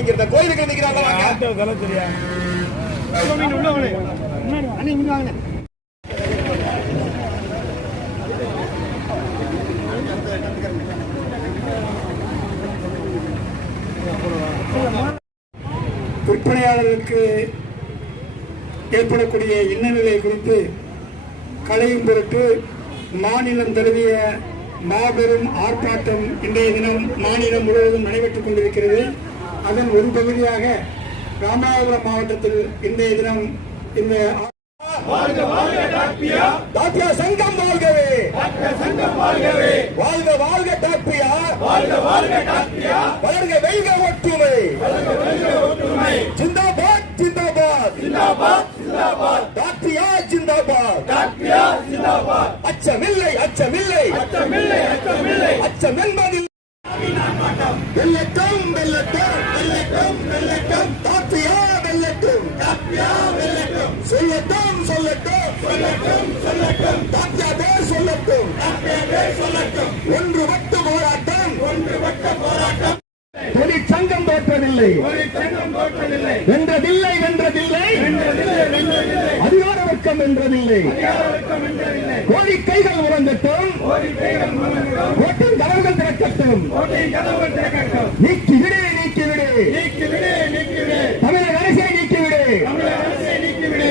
நிக்கிறத கோயிலுக்கு நிக்கிறாங்க விற்பனையாளர்களுக்கு ஏற்படக்கூடிய இன்னநிலை குறித்து களையும் பொருட்டு மாநிலம் தழுவிய மாபெரும் ஆர்ப்பாட்டம் இன்றைய தினம் மாநிலம் முழுவதும் நடைபெற்றுக் கொண்டிருக்கிறது. அதன் ஒரு பகுதியாக ராமநாதபுரம் மாவட்டத்தில் இன்றைய தினம் இந்த ஆ- டாக்டர் சங்கம் வாழ்கவே. சங்கம் வாழ்கவே. வாழ்க வாழ்க டாக்டர் வாழ்க வாழ்க டாக்டியா வளர்க வெல்க ஒற்றுமை. ஒற்றுமை. ஜிந்தாபாத் ஜிந்தாபாத். ஜிந்தாபாத் ஜிந்தாபாத். டாக்டியா ஜிந்தாபாத். டாக்டியா ஜிந்தாபாத். அச்சமில்லை அச்சமில்லை. அச்சமில்லை அச்சமில்லை. அச்சம் என்பதில் சொல்லட்டும் சொல்லட்டும் சொல்லட்டும் சொல்லட்டும். டாக்டியா பேர் சொல்லட்டும். டாக்டியா சொல்லட்டும். ஒன்றுபட்டு போராட்டம். ஒன்றுபட்ட போராட்டம். தொழிற்சங்கம் தோற்றவில்லை வென்றதில்லை வென்றதில்லை. அதிகார வர்க்கம் வென்றதில்லை. அதிகாரவர்க்கம் வென்றதில்லை. கோழி கைகள் உறங்கட்டும் ஓட்டும் கதவுகள் திறக்கட்டும். கோட்டை கதவுகள் திறக்கட்டும் நீக்கிவிடு நீக்கிவிடு நீக்கிவிடு நீக்கிவிடு தமிழக அரசை நீக்கிவிடு தமிழக அரசை நீக்கிவிடு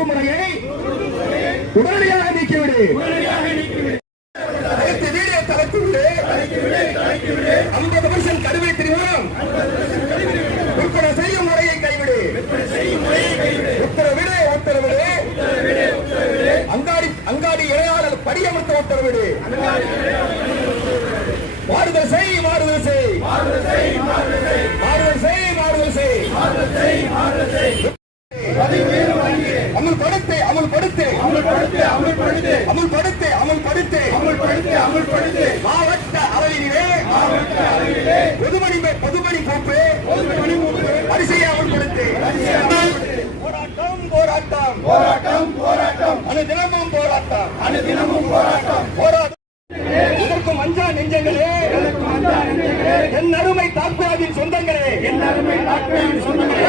தீர்ப்பு முறையை உடனடியாக நீக்கிவிடு. அடுத்த வீடியோ தலைத்துவிடு ஐம்பது வருஷம் கருவை தெரியும் விற்பனை செய்யும் முறையை கைவிடு. உத்தரவிடு உத்தரவிடு. அங்காடி அங்காடி படியமர்த்த உத்தரவிடு. மாறுதல் செய் மாறுதல் செய். மாறுதல் செய் மாறுதல் செய். அமுல்படுத்து அமல்படுத்து அமல்படுத்து அமுல்படுத்து அமுல்படுத்து அமல்படுத்து அமல்படுத்து மாவட்ட அளவிலே மாவட்ட அளவிலே பொதுமணி பொதுமணி கோப்பு. பொது பணிமுறை வரிசையை அமுல்படுத்து போராட்டம் போராட்டம். போராட்டம் போராட்டம். அனு தினமும் போராட்டம். அனுதினமும் போராட்டம். போராட்டம். இதற்கும் அஞ்சா நெஞ்சங்களே. என் அருமை தாக்குவாதின் சொந்தங்களே. என் அருமை டாக்டரின் சொந்தங்களே.